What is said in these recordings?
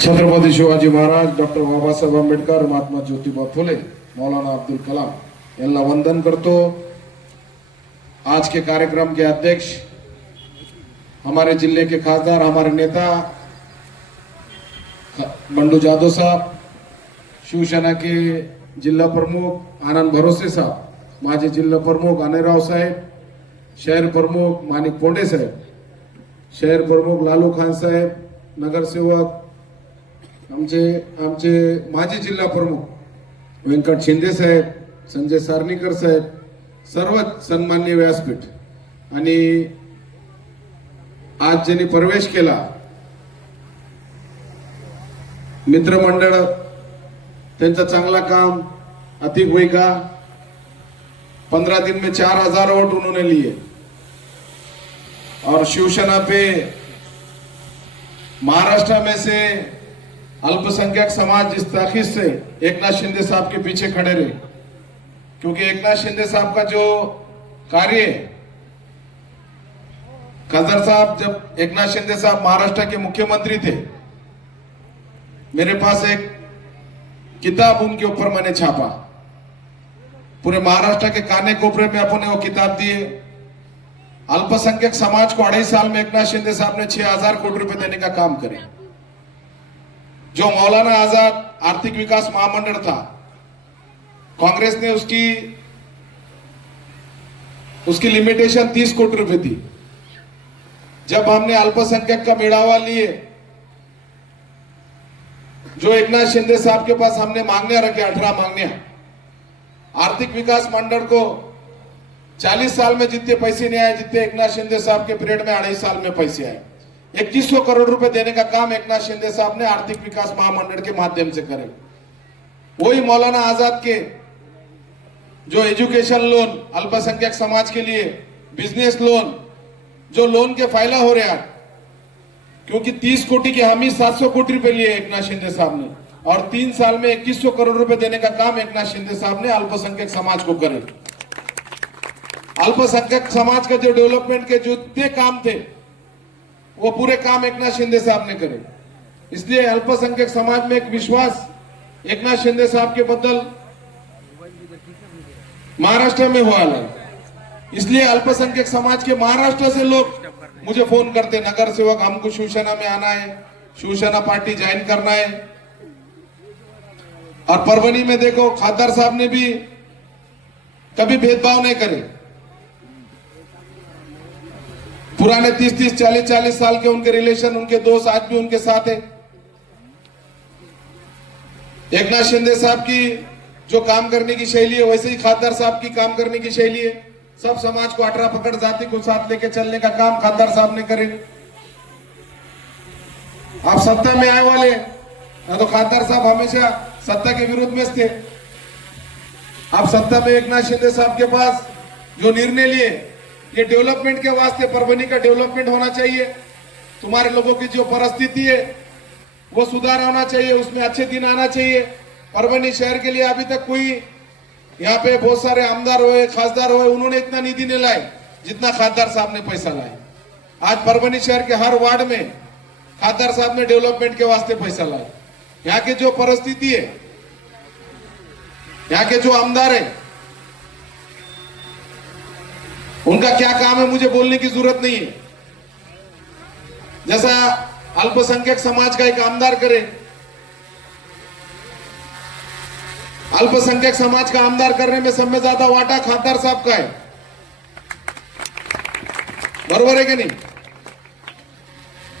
Chhatrapati Shivaji Maharaj, doctor Babasaheb Ambedkar, Mahatma Jyotiba Phule, मौलाना अब्दुल कलाम यांना वंदन करतो। आज के कार्यक्रम के अध्यक्ष हमारे जिले के खासदार, हमारे नेता बंडू जादव साहब, शिवसेना के जिला प्रमुख आनंद भरोसे साहब, माजी जिल्हा प्रमुख अनिराव साहेब, शहर प्रमुख माणिक पोंडे साहेब, शहर प्रमुख लालू खान साहेब, नगरसेवक आमचे माजी जिल्हा प्रमुख व्यंकट शिंदे साहेब, संजय सारणीकर साहेब, सर्व सन्माननीय व्यासपीठ आणि आज ज्यांनी प्रवेश केला मित्रमंडळ, त्यांचं चांगला काम, अति भूमिका। 15 दिन में 4000 वोट उन्होंने लिए और शिवसेना पे महाराष्ट्र में से अल्पसंख्यक समाज जिस ताकीद से एकनाथ शिंदे साहब के पीछे खड़े रहे, क्योंकि एकनाथ शिंदे साहब का जो कार्य, खासदार साहब जब एकनाथ शिंदे साहब महाराष्ट्र के मुख्यमंत्री थे, मेरे पास एक किताब उनके ऊपर मैंने छापा, पूरे महाराष्ट्र के काने कोपरे में अपने वो किताब दिए। अल्पसंख्यक समाज को 2.5 साल में एकनाथ शिंदे साहब ने 6000 कोटी रुपए देने का काम करे। जो मौलाना आजाद आर्थिक विकास महामंडल था, कांग्रेस ने उसकी लिमिटेशन 30 कोटी रुपए थी। जब हमने अल्पसंख्यक का मेड़ावा लिए, जो एकनाथ शिंदे साहब के पास हमने मांगनिया रखे, 18 मांगनिया, आर्थिक विकास मंडल को 40 साल में जितने पैसे नहीं आए, जितने एकनाथ शिंदे साहब के पीरियड में 2.5 साल में पैसे आए। 2100 करोड़ रुपए देने का काम एकनाथ शिंदे साहब ने आर्थिक विकास महामंडल के माध्यम से करे। वही मौलाना आजाद के जो एजुकेशन लोन अल्पसंख्यक समाज के लिए, बिजनेस लोन, जो लोन के फायदा हो रहे हैं, क्योंकि 30 कोटी की हामी 700 कोटी रुपए लिए एकनाथ शिंदे साहब ने, और 3 साल में 2100 करोड़ रुपए देने का काम एकनाथ शिंदे साहब ने अल्पसंख्यक समाज को करे। अल्पसंख्यक समाज का जो डेवलपमेंट के जो इतने काम थे, वो पूरे काम एकनाथ शिंदे साहब ने करे। इसलिए अल्पसंख्यक समाज में एक विश्वास एकनाथ शिंदे साहब के बदल महाराष्ट्र में हुआ है। इसलिए अल्पसंख्यक समाज के महाराष्ट्र से लोग मुझे फोन करते, नगर सेवक हमको शिवसेना में आना है, शिवसेना पार्टी ज्वाइन करना है। और परभनी में देखो, खासदार साहब ने भी कभी भेदभाव नहीं करे। पुराने 30-30, 40-40 साल के उनके रिलेशन, उनके दोस्त आज भी उनके साथ है। एकनाथ शिंदे साहब की जो काम करने की शैली है, वैसे ही खासदार साहब की काम करने की शैली है। सब समाज को 18 पकड़ जाति को साथ लेके चलने का काम खासदार साहब ने करे। आप सत्ता में आए वाले ना, तो खासदार साहब हमेशा सत्ता के विरोध में थे। आप सत्ता में एकनाथ शिंदे साहब के पास जो निर्णय लिए, ये डेवलपमेंट के वास्ते, परभनी का डेवलपमेंट होना चाहिए, तुम्हारे लोगों की जो परिस्थिति है वो सुधार होना चाहिए, उसमें अच्छे दिन आना चाहिए। परभनी शहर के लिए अभी तक कोई, यहाँ पे बहुत सारे आमदार हुए, खासदार हुए, उन्होंने इतना निधि नहीं लाए जितना खासदार साहब ने पैसा लाए। आज परभनी शहर के हर वार्ड में खासदार साहब ने डेवलपमेंट के वास्ते पैसा लाए। यहाँ की जो परिस्थिति है, यहाँ के जो आमदार है, उनका क्या काम है मुझे बोलने की जरूरत नहीं है। जैसा अल्पसंख्यक समाज का एक आमदार करे, अल्पसंख्यक समाज का आमदार करने में सब में ज्यादा वाटा खासदार साहब का है। बरोबर है कि नहीं?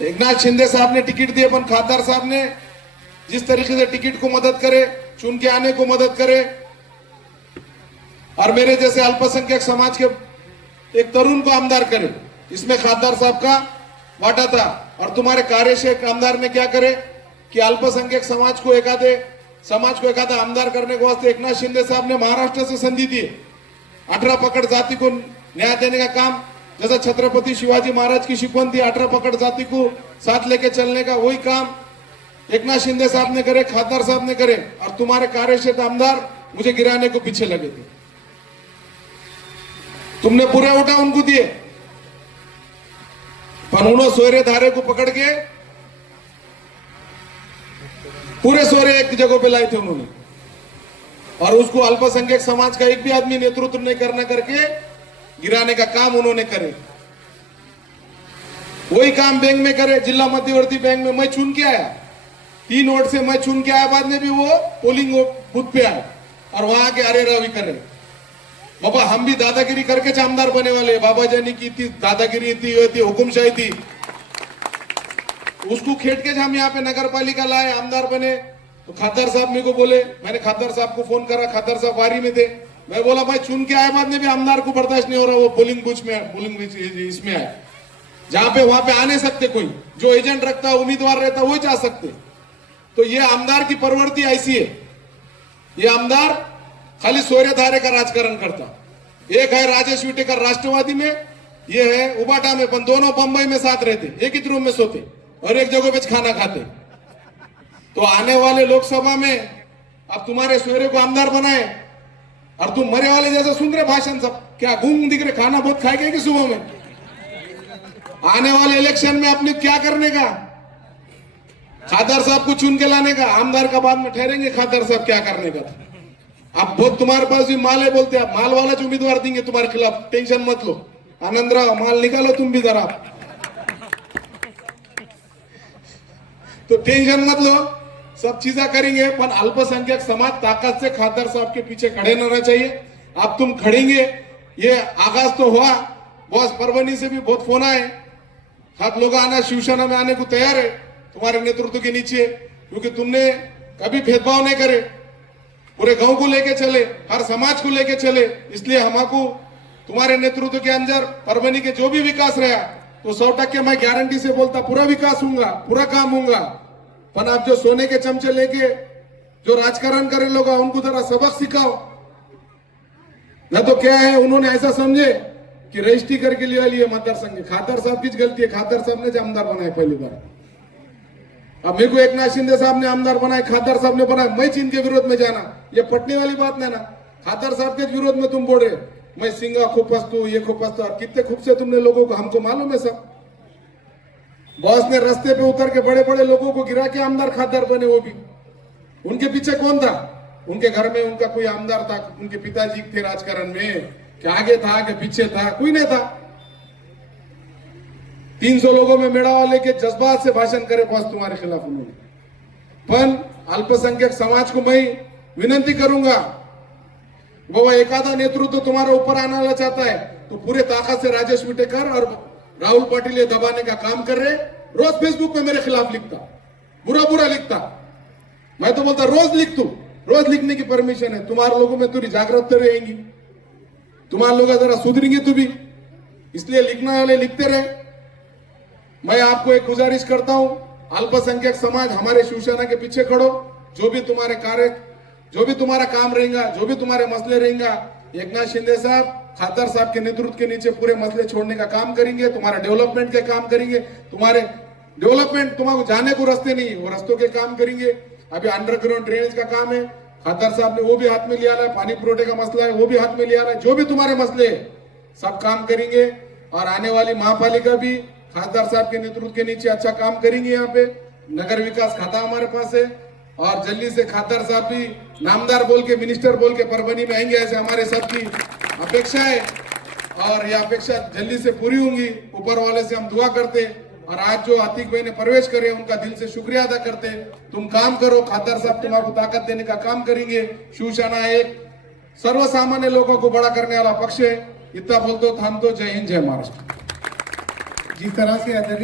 एकनाथ शिंदे साहब ने टिकट दिए, पर खासदार साहब ने जिस तरीके से टिकट को मदद करे, चुन के आने को मदद करे, और मेरे जैसे अल्पसंख्यक समाज के एक तरुण को आमदार करे, इसमें खासदार साहब का वाटा था। और तुम्हारे कार्य से आमदार ने क्या करे कि अल्पसंख्यक समाज को एकाधा आमदार करने के वास्ते एकनाथ शिंदे साहब ने महाराष्ट्र से संधि दी। 18 पकड़ जाति को न्याय देने का काम, जैसा छत्रपति शिवाजी महाराज की शिकवन थी, 18 पकड़ जाति को साथ लेके चलने का, वही काम एकनाथ शिंदे साहब ने करे, खासदार साहब ने करे। और तुम्हारे कार्यक्षेत्र आमदार मुझे गिराने को पीछे लगे थे। तुमने पूरे उठा उनको दिए, पर उन्होंने सोयरे धारे को पकड़ के पूरे सोरे एक जगह पे लाए थे उन्होंने, और उसको अल्पसंख्यक समाज का एक भी आदमी नेतृत्व नहीं करना करके गिराने का काम उन्होंने करे। वही काम बैंक में करे, जिला मध्यवर्ती बैंक में मैं चुन के आया, 3 वोट से मैं चुन के आया, बाद में भी वो पोलिंग बूथ पे आए और वहां के अरे रवि करे। बाबा हम भी दादागिरी करके आमदार बने वाले, बाबा जानी की थी दादागिरी थी, ये थी हुकुमशाही थी, उसको खेट के हम यहाँ पे नगर पालिका लाए, आमदार बने। तो खादर साहब मेरे को बोले, मैंने खादर साहब को फोन करा, खादर साहब वारी में थे, मैं बोला भाई चुन के आए, बाद में भी आमदार को बर्दाश्त नहीं हो रहा, वो पोलिंग बूथ में इसमें आए, जहां पे वहां पे आ नहीं सकते, कोई जो एजेंट रखता उम्मीदवार रहता वो जा सकते। तो ये आमदार की प्रवृत्ति ऐसी है, ये आमदार खाली सोरे धारे का राजकारण करता। एक है राजेश विटेकर राष्ट्रवादी में, ये है उबाटा में, पण दोनों बंबई में साथ रहते, एक ही रूम में सोते और एक जगह पे खाना खाते। तो आने वाले लोकसभा में अब तुम्हारे सोरे को आमदार बनाए और तुम मरे वाले जैसा सुन रहे भाषण, सब क्या घूम दिख रहे, खाना बहुत खाएगा कि सुबह में? आने वाले इलेक्शन में अपने क्या करने का? खादर साहब को चुन के लाने का, आमदार का बाद में ठहरेंगे खादर साहब क्या करने का। अब बहुत तुम्हारे पास भी माल है, बोलते आप माल वाला जो उम्मीदवार देंगे तुम्हारे खिलाफ, टेंशन मत लो, आनंद राव माल निकालो तुम भी जरा, तो टेंशन मत लो, सब चीजें करेंगे। पर अल्पसंख्यक समाज ताकत से खादर साहब के पीछे खड़े न रहना चाहिए। अब तुम खड़ेंगे, ये आगाज तो हुआ, बॉस परभनी से भी बहुत फोन आए, हाथ लोग आना शिवसेना में आने को तैयार है तुम्हारे नेतृत्व के नीचे, क्योंकि तुमने कभी भेदभाव नहीं करे, पूरे गांव को लेके चले, हर समाज को लेके चले, इसलिए हमको तुम्हारे नेतृत्व के अंदर परभनी के जो भी विकास रहा तो 100% मैं गारंटी से बोलता पूरा विकास होगा, पूरा काम होगा। पर आप जो सोने के चमचे लेके जो राजकारण करे लोग, उनको जरा सबक सिखाओ। न तो क्या है, उन्होंने ऐसा समझे कि रजिस्ट्री करके लिया लिए मतदार संघ, खादर साहब की गलती है, खादर साहब ने आमदार बनाए पहली बार। अब मेरे को एकनाथ शिंदे साहब ने आमदार बनाए, खादर साहब ने बनाया, मैं चीन के विरोध में जाना, ये पटने वाली बात नहीं ना। खादर साहब के विरोध में तुम बोल रहे, मैं सिंगा खुपस्तू, ये खुपस्तू, और कितने खूब से तुमने लोगों को, हमको मालूम है सब। बॉस ने रास्ते पे उतर के बड़े बड़े लोगों को गिरा के आमदार खादर बने, वो भी उनके पीछे कौन था? उनके घर में उनका कोई आमदार था, उनके पिताजी थे राजकारण में, कि आगे था कि पीछे था? कोई नहीं था। 300 लोगों में मेड़ावा लेके जज्बात से भाषण करे बॉस तुम्हारे खिलाफ उन्होंने। पर अल्पसंख्यक समाज को मैं विनंती करूंगा, वो एकादा नेतृत्व तुम्हारे ऊपर आना चाहता है तो पूरे ताकत से राजेश विटेकर और राहुल पाटिल ये दबाने का काम कर रहे। रोज फेसबुक पे मेरे खिलाफ लिखता, बुरा बुरा लिखता, मैं तो बोलता रोज लिख, तू रोज लिखने की परमिशन है, तुम्हारे लोगों में तुरी जागृत रहेंगी, तुम्हारे लोग जरा सुधरेंगे तू भी, इसलिए लिखने वाले लिखते रहे। मैं आपको एक गुजारिश करता हूं, अल्पसंख्यक समाज हमारे शिवसेना के पीछे खड़ो, जो भी तुम्हारे कार्य, जो भी तुम्हारा काम रहेगा, जो भी तुम्हारे मसले रहेगा, एकनाथ शिंदे साहब खादर साहब के नेतृत्व के नीचे पूरे मसले छोड़ने का काम करेंगे, तुम्हारा डेवलपमेंट के काम करेंगे, तुम्हारे डेवलपमेंट तुम्हारे जाने को रास्ते नहीं, वो रास्तों के काम करेंगे। अभी अंडरग्राउंड ड्रेनेज का काम है, खादर साहब ने वो भी हाथ में लिया है, पानी पुरोठे का मसला है वो भी हाथ में लिया है, जो भी तुम्हारे मसले सब काम करेंगे। और आने वाली महापालिका भी खासदार साहब के नेतृत्व के नीचे अच्छा काम करेंगे। यहाँ पे नगर विकास खाता हमारे पास है, और जल्दी से खासदार साहब भी नामदार बोल के, मिनिस्टर बोल के परभनी में आएंगे, ऐसे हमारे सबकी अपेक्षा है, और ये अपेक्षा जल्दी से पूरी होंगी। ऊपर वाले से हम दुआ करते, और आज जो आतिक भाई ने प्रवेश करे उनका दिल से शुक्रिया अदा करते। तुम काम करो, खादर साहब तुम्हारे ताकत देने का काम करेंगे। शिवसेना एक सर्वसामान्य लोगों को बड़ा करने वाला पक्ष है। इतना बोलते थामतो। जय हिंद, जय महाराष्ट्र। जिस तरह से